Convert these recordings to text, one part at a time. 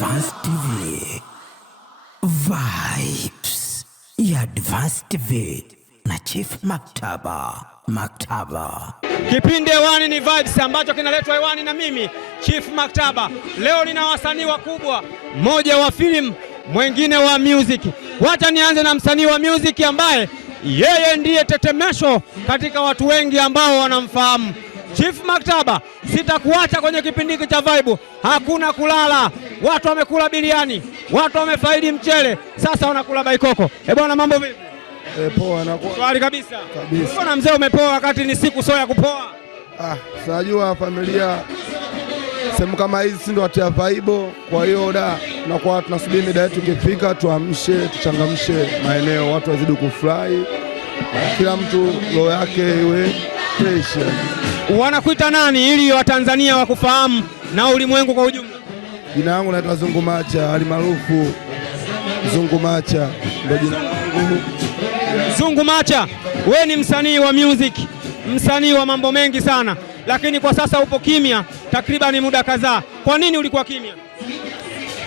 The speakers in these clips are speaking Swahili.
Advance TV. Vibes ya Advance TV na Chief Maktaba. Kipindi hewani ni Vibes ambacho kinaletwa hewani na mimi Chief Maktaba. Leo nina wasanii wakubwa, mmoja wa film, mwingine wa music. Wacha nianze na msanii wa music ambaye yeye ndiye tetemesho katika watu wengi ambao wanamfahamu. Chief Maktaba, sitakuacha kwenye kipindi hiki cha Vibe. Hakuna kulala. Watu wamekula biriani, watu wamefaidi mchele, sasa wanakula baikoko. Bwana, mambo vipi? Poa na kwa swali kabisa. Mbona mzee umepoa wakati ni siku sio ya kupoa? Unajua familia sehemu kama hizi si ndo watia vibe, kwa hiyo na kwa tunasubiri mida yetu ikifika tuamshe, tuchangamshe maeneo, watu wazidi kufurahi. Kila mtu roho yake iwe fresh. Wanakuita nani ili Watanzania wakufahamu na ulimwengu kwa ujumla? Jina langu naitwa Zungu Macha, alimaarufu Zungu Macha ndio jina langu. Zungu Macha, we ni msanii wa music, msanii wa mambo mengi sana, lakini kwa sasa upo kimya takriban muda kadhaa. Kwa nini ulikuwa kimya?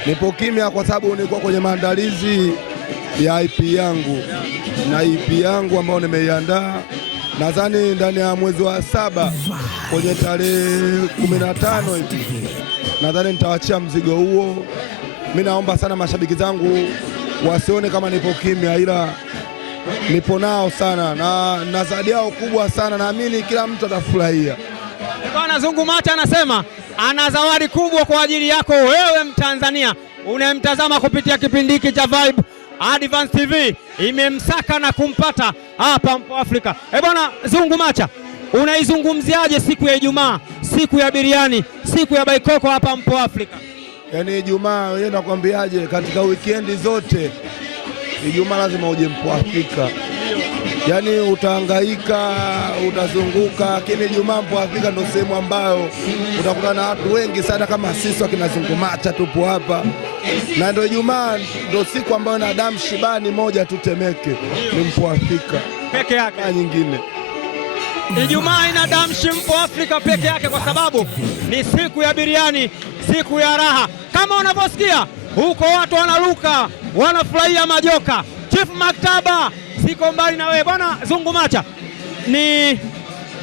Nipo kimya kwa sababu nilikuwa kwenye maandalizi ya EP yangu, na EP yangu ambayo nimeiandaa nadhani ndani ya mwezi wa 7 kwenye tarehe 15 hivi nadhani nitawachia mzigo huo. Mimi naomba sana mashabiki zangu wasione kama nipo kimya, ila nipo nao sana na zawadi yao kubwa sana, naamini kila mtu atafurahia. Bwana Zungu Macha anasema ana zawadi kubwa kwa ajili yako wewe Mtanzania unayemtazama kupitia kipindi hiki cha Vibe. Advance TV imemsaka na kumpata hapa Mpo Afrika. Bwana Zungu Macha, unaizungumziaje siku ya Ijumaa, siku ya biriani, siku ya baikoko hapa Mpo Afrika? Yaani Ijumaa wewe nakwambiaje, katika weekend zote Ijumaa lazima uje Mpo Afrika. Yaani utahangaika, utazunguka, lakini Ijumaa Mpo Afrika ndio sehemu ambayo utakutana na watu wengi sana kama sisi wakina Zungu Macha tupo hapa. Na ndio Ijumaa ndio siku ambayo na damu shibani moja tu Temeke ni Mpo Afrika peke yake, nyingine. Ijumaa ina damu Mpo Afrika peke yake kwa sababu ni siku ya biriani, siku ya raha. Kama unavyosikia huko watu wanaruka, wanafurahia majoka. Chief Maktaba, siko mbali na wewe. Bwana Zungu Macha,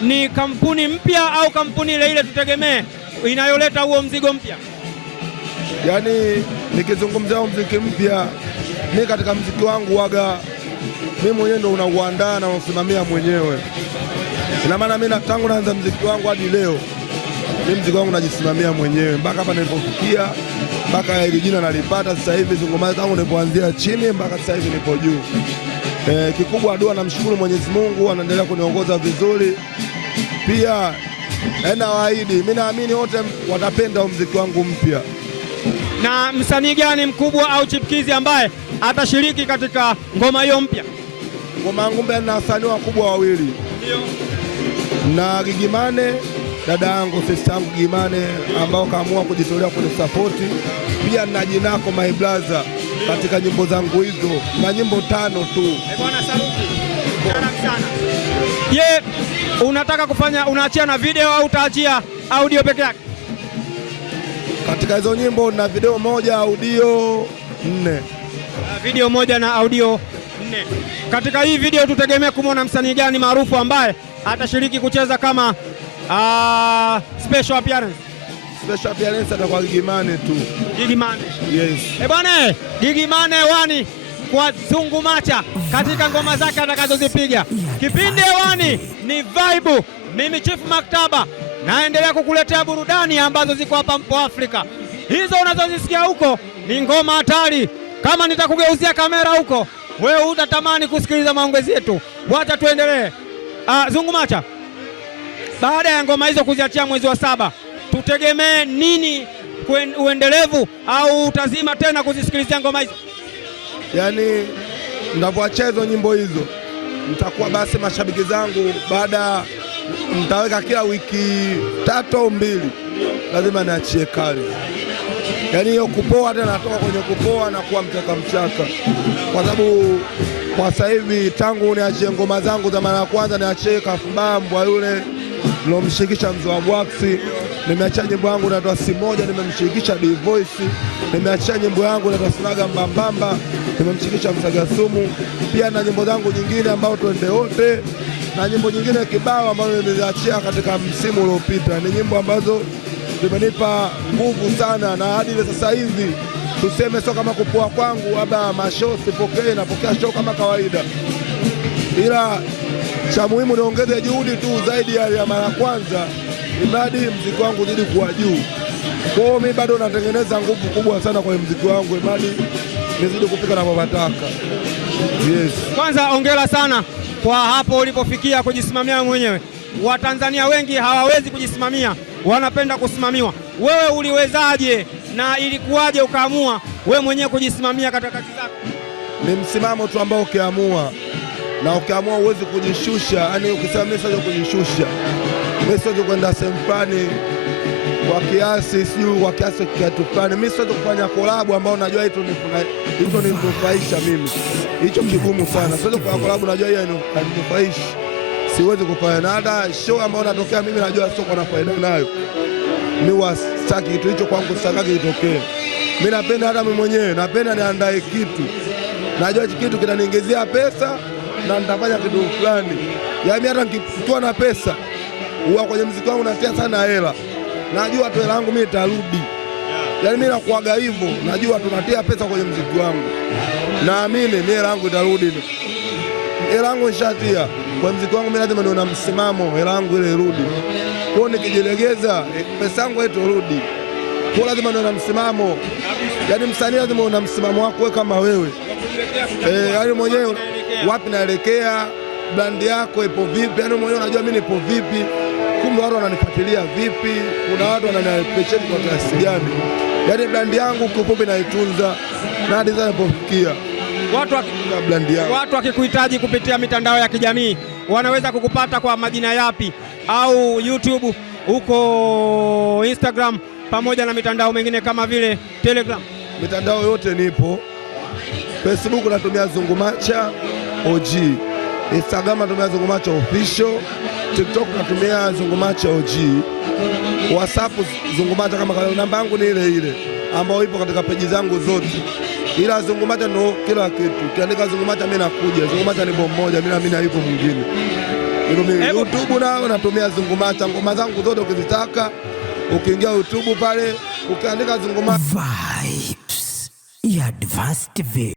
ni kampuni mpya au kampuni ile ile tutegemee inayoleta huo mzigo mpya? Yaani nikizungumzia muziki mpya, mimi katika muziki wangu waga mimi mwenyewe ndo unauandaa na unasimamia mwenyewe. Ina maana mimi tangu naanza muziki wangu hadi leo mimi muziki wangu najisimamia mwenyewe mpaka hapa nilipofikia, mpaka ile jina nalipata sasa hivi Zungu Macha, tangu nilipoanzia chini mpaka sasa hivi nipo juu. Kikubwa dua, namshukuru Mwenyezi Mungu anaendelea kuniongoza vizuri. Pia nawaahidi mimi naamini wote watapenda muziki wangu mpya. Na msanii gani mkubwa au chipkizi ambaye atashiriki katika ngoma hiyo mpya? Ngoma yangu mpya na wasanii wakubwa wawili. Ndio. Na Gigimane, dada yangu, sister yangu Gigimane, ambao kaamua kujitolea kunisapoti. Pia na Jinako my brother katika nyimbo zangu hizo, na nyimbo 5 tu. Bwana saluti. Sana. Je, unataka kufanya, unaachia na video au utaachia audio peke yake? Katika hizo nyimbo na video moja, audio 4. Video moja na audio 4. Katika hii video tutegemea kumwona msanii gani maarufu ambaye atashiriki kucheza kama special appearance? Special appearance atakuwa Gigimane tu. Gigimane. Yes. Bwana, Gigimane hewani kwa Zungu Macha katika ngoma zake atakazozipiga. Kipindi hewani ni Vibe. Mimi Chief Maktaba naendelea kukuletea burudani ambazo ziko hapa Mpo Afrika. Hizo unazozisikia huko ni ngoma hatari. Kama nitakugeuzia kamera huko, wewe utatamani kusikiliza maongezi yetu. Wacha tuendelee. Zungu Macha, baada ya ngoma hizo kuziachia mwezi wa 7, tutegemee nini uendelevu au utazima tena kuzisikilizia ngoma hizo? Yaani ninapoachia hizo nyimbo hizo nitakuwa basi mashabiki zangu baada nitaweka kila wiki 3 au 2 lazima niachie kali. Yaani hiyo kupoa tena natoka kwenye kupoa na kuwa mchaka, kwa sababu kwa sasa hivi tangu niachie ngoma zangu za mara ya kwanza niachie Kafubambwa yule nilomshikisha Mzee wa Bwaksi, Nimeachia nyimbo yangu inaitwa Si Moja, nimemshirikisha D-Voice. Nimeachia nyimbo yangu inaitwa Sinaga Mbambamba, nimemshirikisha Msaga Sumu. Pia na nyimbo zangu nyingine ambao Twende Wote na nyimbo nyingine kibao ambazo nimeziachia katika msimu uliopita. Ni nyimbo ambazo zimenipa nguvu sana, na hadi sasa hivi tuseme sio kama kupoa kwangu, labda mashow sipokee, napokea show kama kawaida, ila cha muhimu niongeze juhudi tu zaidi ya mara kwanza, imradi mziki wangu zidi kuwa juu. Kwa hiyo mimi bado natengeneza nguvu kubwa sana kwa mziki wangu, imradi nizidi kupika na mapataka. Yes. Kwanza hongera sana kwa hapo ulipofikia kujisimamia mwenyewe. Watanzania wengi hawawezi kujisimamia, wanapenda kusimamiwa. Wewe uliwezaje na ilikuwaje ukaamua wewe mwenyewe kujisimamia katika kazi zako? Ni msimamo tu ambao ukiamua, na ukiamua uwezi kujishusha. Yaani ukisema mimi siwezi kujishusha, mimi siwezi kwenda sehemu fulani kwa kiasi, sijui kwa kiasi kitu fulani. Mimi siwezi kufanya collab ambao najua hicho ninufaisha mimi, hicho kigumu sana. Siwezi kufanya collab najua hiyo inanifurahisha, siwezi kufanya. Na hata show ambao natokea mimi najua sio kwa faida nayo, mimi wasitaki kitu hicho kwangu, sitaki kitokee. Mimi napenda hata mimi mwenyewe napenda niandae kitu, najua kitu kitaniingizia pesa na nitafanya kitu fulani. Yaani hata nikiwa na pesa huwa kwenye muziki wangu natia sana hela, najua tu hela yangu mimi itarudi. Yaani mimi nakuaga hivyo, najua tunatia pesa kwenye muziki wangu, naamini mimi hela yangu itarudi. Hela yangu nishatia kwa muziki wangu, mimi lazima niwe na msimamo, hela yangu ile irudi. Kwa nikijilegeza pesa yangu haitorudi. Kwa lazima niwe na msimamo. Yaani msanii lazima uwe na msimamo wako wewe kama wewe. Yaani mwenyewe wapi naelekea, brand yako ipo vipi, yaani mwenyewe unajua mimi nipo vipi, kumbe watu wananifuatilia vipi, kuna watu wananiappreciate kwa kiasi gani. Yaani brand yangu kifupi naitunza na hadi sasa nipofikia. Watu wakikuhitaji kupitia mitandao ya kijamii wanaweza kukupata kwa majina yapi? Au YouTube, huko Instagram, pamoja na mitandao mingine kama vile Telegram? Mitandao yote nipo. Facebook natumia Zungumacha OG, Instagram natumia Zungumacha Official, TikTok natumia Zungumacha OG, WhatsApp Zungumacha kama kawaida. Namba yangu ni ile ile ambayo ipo katika peji zangu zote, ila Zungumacha ndo kila kitu. Ukiandika Zungumacha mimi nakuja. Zungumacha ni bomba moja, mimi naamini haipo mwingine. YouTube nao natumia Zungumacha, ngoma zangu zote ukizitaka ukiingia YouTube pale ukiandika Zungumacha Vibes ya Advanced TV.